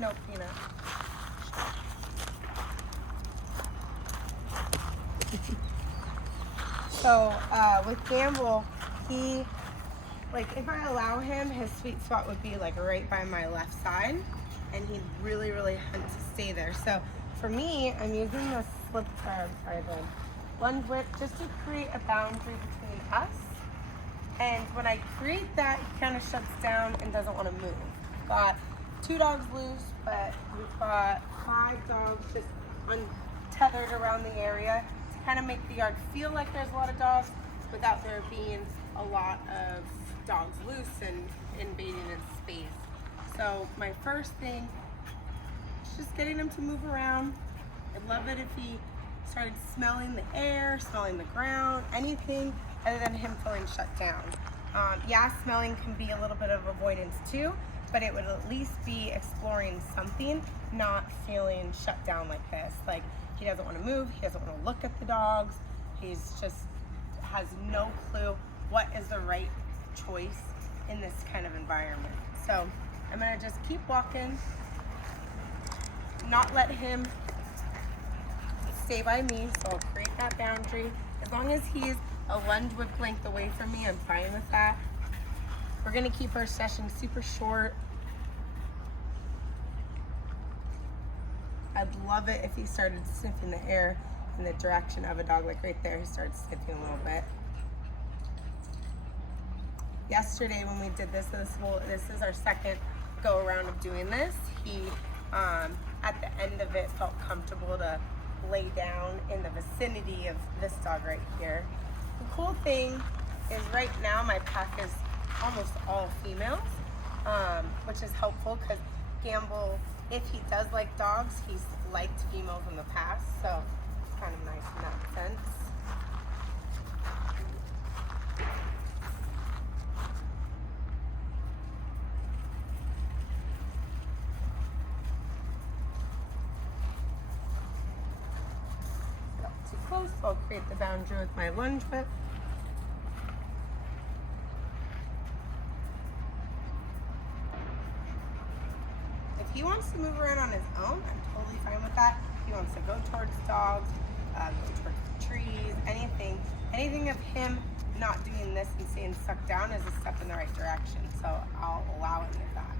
No, Peanut. So with Gamble, he, like, if I allow him, his sweet spot would be like right by my left side, and he'd really, really hunt to stay there. So for me, I'm using the the lunge whip just to create a boundary between us. And when I create that, he kind of shuts down and doesn't want to move. Got 2 dogs loose, but we've got 5 dogs just untethered around the area to kind of make the yard feel like there's a lot of dogs without there being a lot of dogs loose and invading its space. So my first thing is just getting him to move around. I'd love it if he started smelling the air, smelling the ground, anything other than him feeling shut down. Yeah, smelling can be a little bit of avoidance too, but it would at least be exploring something, not feeling shut down like this. Like, he doesn't want to move, he doesn't want to look at the dogs, he's just has no clue what is the right choice in this kind of environment. So I'm gonna just keep walking, not let him stay by me, so I'll create that boundary. As long as he's a lunge whip length away from me, I'm fine with that. We're gonna keep our session super short. I'd love it if he started sniffing the air in the direction of a dog, like right there, he started sniffing a little bit. Yesterday when we did this is our second go around of doing this. He, at the end of it, felt comfortable to lay down in the vicinity of this dog right here. The cool thing is right now my pack is almost all females, which is helpful because Gamble, if he does like dogs, he's liked females in the past, so it's kind of nice in that sense. Not too close, so I'll create the boundary with my lunge whip. If he wants to move around on his own, I'm totally fine with that. If he wants to go towards dogs, go towards the trees, anything of him not doing this and staying stuck down is a step in the right direction. So I'll allow any of that.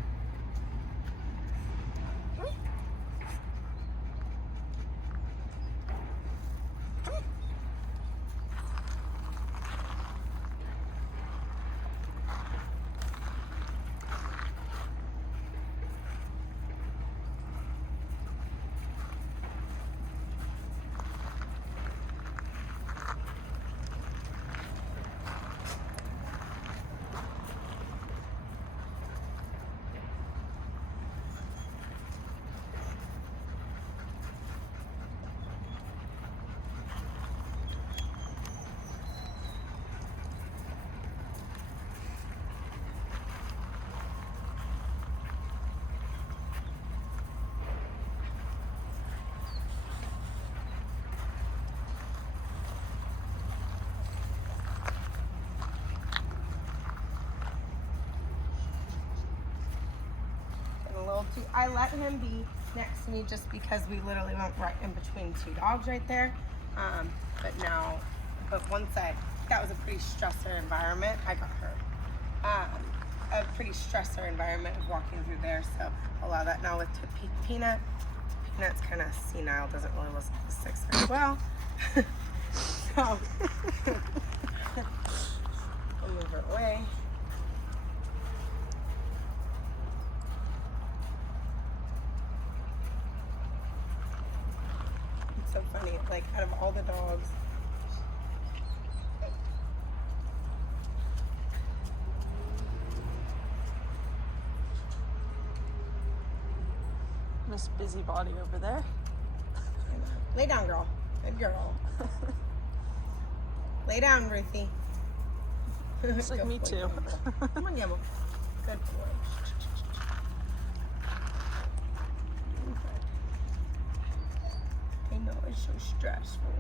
I let him be next to me just because we literally went right in between 2 dogs right there. But once that was a pretty stressor environment, I got hurt. A pretty stressor environment of walking through there, so allow that. Now with Peanut, Peanut's kind of senile, doesn't really listen to the sticks very well. So, I'll move her away. So funny, like out of all the dogs, Miss Busybody over there. Lay down, girl. Good girl. Lay down, Ruthie. It's like me boy, too. Come on, Gamble. Good boy. I know, it's so stressful.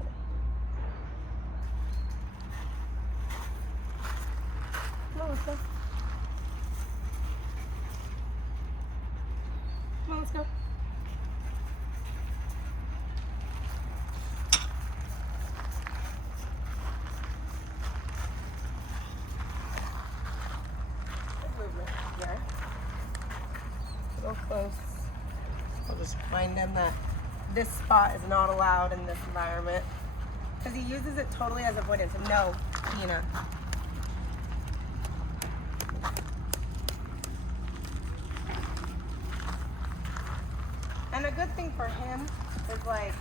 Melissa. on, let's go. Good movement here. A little close. I'll just remind him that this spot is not allowed in this environment because he uses it totally as avoidance. No, Tina. And a good thing for him is like,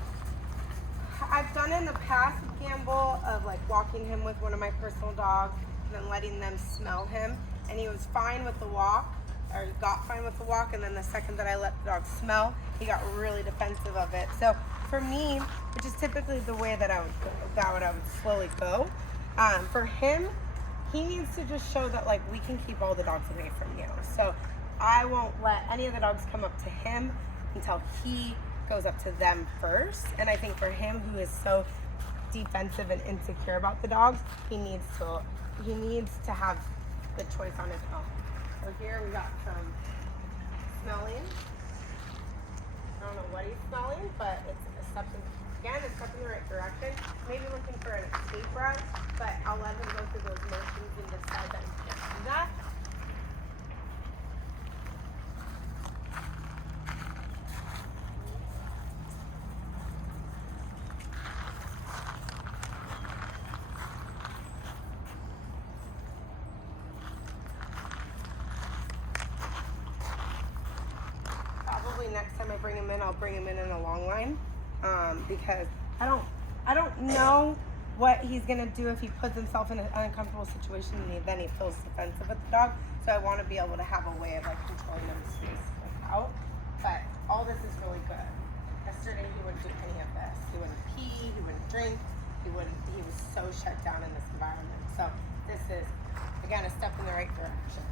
I've done in the past with Gamble of like walking him with one of my personal dogs and then letting them smell him. And he was fine with the walk, or he got fine with the walk. And then the second that I let the dog smell, he got really defensive of it. So for me, which is typically the way that I would slowly go, for him, he needs to just show that like we can keep all the dogs away from you. So I won't let any of the dogs come up to him until he goes up to them first. And I think for him, who is so defensive and insecure about the dogs, he needs to have the choice on his own. So here we got some smelling. I don't know what he's smelling, but it's a step in the right direction. Maybe looking for an escape route, but I'll let him go through those motions and decide that he can't do that. Next time I bring him in, I'll bring him in a long line, because I don't know what he's gonna do if he puts himself in an uncomfortable situation and then he feels defensive with the dog. So I want to be able to have a way of like controlling him space out. But all this is really good. Yesterday he wouldn't do any of this. He wouldn't pee. He wouldn't drink. He was so shut down in this environment. So this is again a step in the right direction.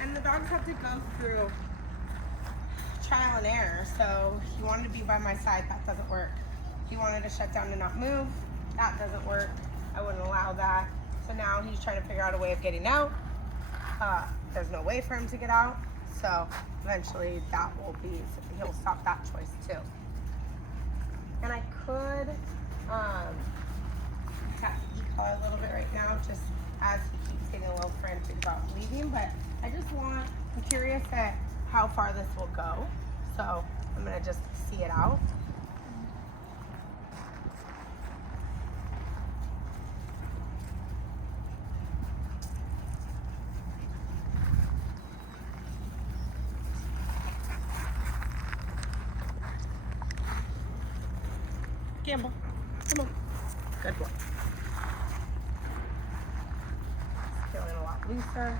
And the dogs have to go through trial and error. So he wanted to be by my side, that doesn't work. He wanted to shut down and not move, that doesn't work. I wouldn't allow that. So now he's trying to figure out a way of getting out. There's no way for him to get out. So eventually he'll stop that choice too. And I could tap the collar a little bit right now, just as he keeps getting a little frantic about leaving, but I'm curious at how far this will go. So I'm gonna just see it out. Gamble, come on. Good boy. Feeling a lot looser.